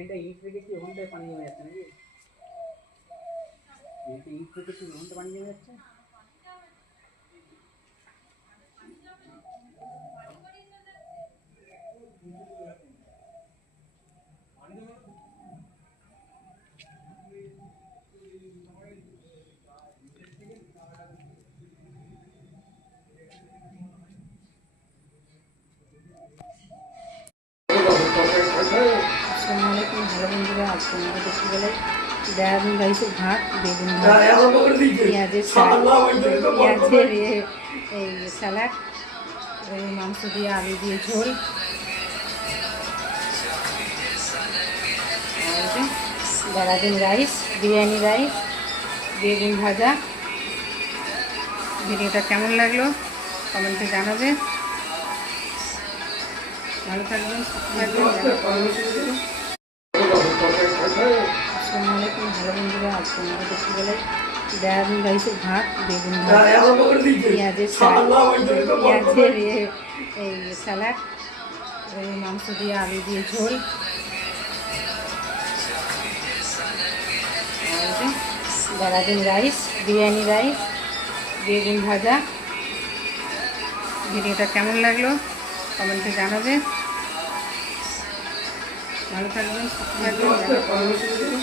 এটা ইট রেখেছি ওখানটায় পানি জমে যাচ্ছে নাকি? এটা ইট রেখেছি ওখানটা পানি জমে যাচ্ছে। আসসালামু আলাইকুম ভালো বন্ধুরা, আজকে আমাদের দুপুরবেলায় সয়াবিন রাইসের ভাত, বেগুন ভাজা, পেঁয়াজের এই স্যালাড, মাংস দিয়ে আলু দিয়ে ঝোল, সয়াবিন রাইস, বিরিয়ানি রাইস, বেগুন ভাজা। ভিডিওটা কেমন লাগলো কমেন্টে জানাবে। ভালো থাকবেন, সুস্থ থাকবেন। আসসালামু আলাইকুম ভালো বন্ধুরা, আজকে আমাদের দুপুরবেলায় সয়াবিন রাইসের ভাত, বেগুন ভাজা, পেঁয়াজের এই স্যালাড, মাংস দিয়ে আলু দিয়ে ঝোল, সয়াবিন রাইস, বিরিয়ানি রাইস, বেগুন ভাজা। ভিডিওটা কেমন লাগলো কমেন্টে জানাবে। ভালো থাকবেন, সুস্থ থাকবেন।